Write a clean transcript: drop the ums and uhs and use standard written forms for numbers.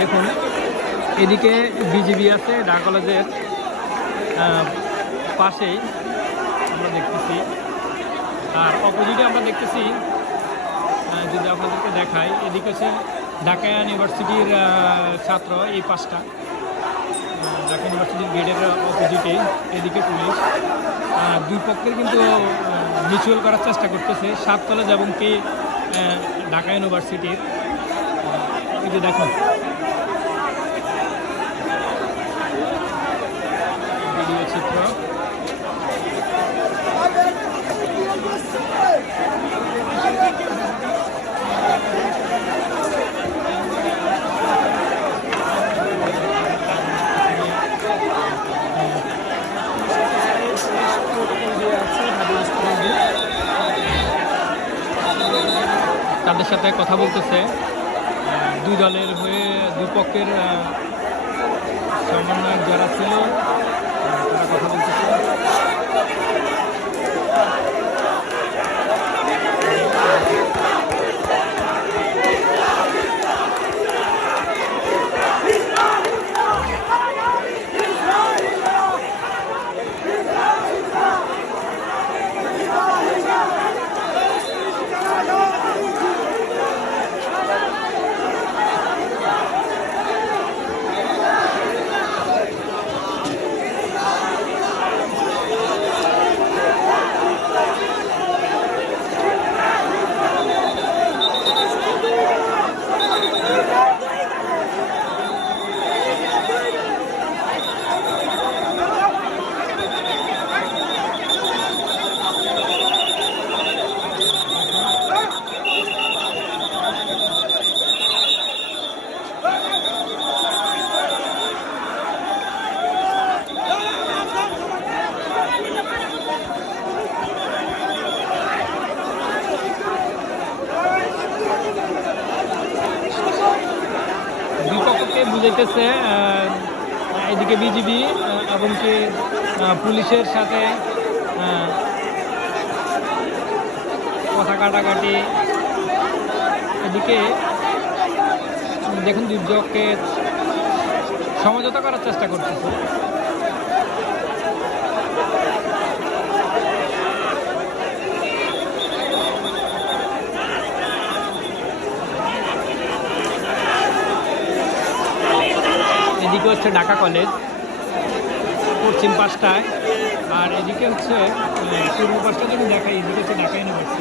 দেখুন এদিকে বিজিবি আছে ঢাকা কলেজের পাশেই আমরা দেখতেছি, আর অপোজিটে আমরা দেখতেছি যদি আপনাদেরকে দেখাই, এদিকে হচ্ছে ঢাকা ইউনিভার্সিটির ছাত্র এই পাশটা, ঢাকা ইউনিভার্সিটির গেটের অপোজিটে এদিকে পুলিশ। দুই পক্ষের কিন্তু মিউচুয়াল করার চেষ্টা করতেছে, 7 কলেজ এবং কি ঢাকা ইউনিভার্সিটির। এই যে দেখুন ভিডিও চিত্র। তাদের সাথে কথা বলতেছে, দুই দলের হয়ে দুই পক্ষের সমন্বয়ক যারা ছিল তারা কথা বলতেছে। বিপক্ষকে বুঝাইতেছে এদিকে বিজিবি এবং কি পুলিশের সাথে কথা কাটাকাটি। এদিকে দেখুন দুর্যোগকে সমঝোতা করার চেষ্টা করতেছে। এদিকে হচ্ছে ঢাকা কলেজ পশ্চিম পাশটায়, আর এদিকে হচ্ছে পূর্ব পাশটা যদি দেখাই, এদিকে হচ্ছে ঢাকা ইউনিভার্সিটি।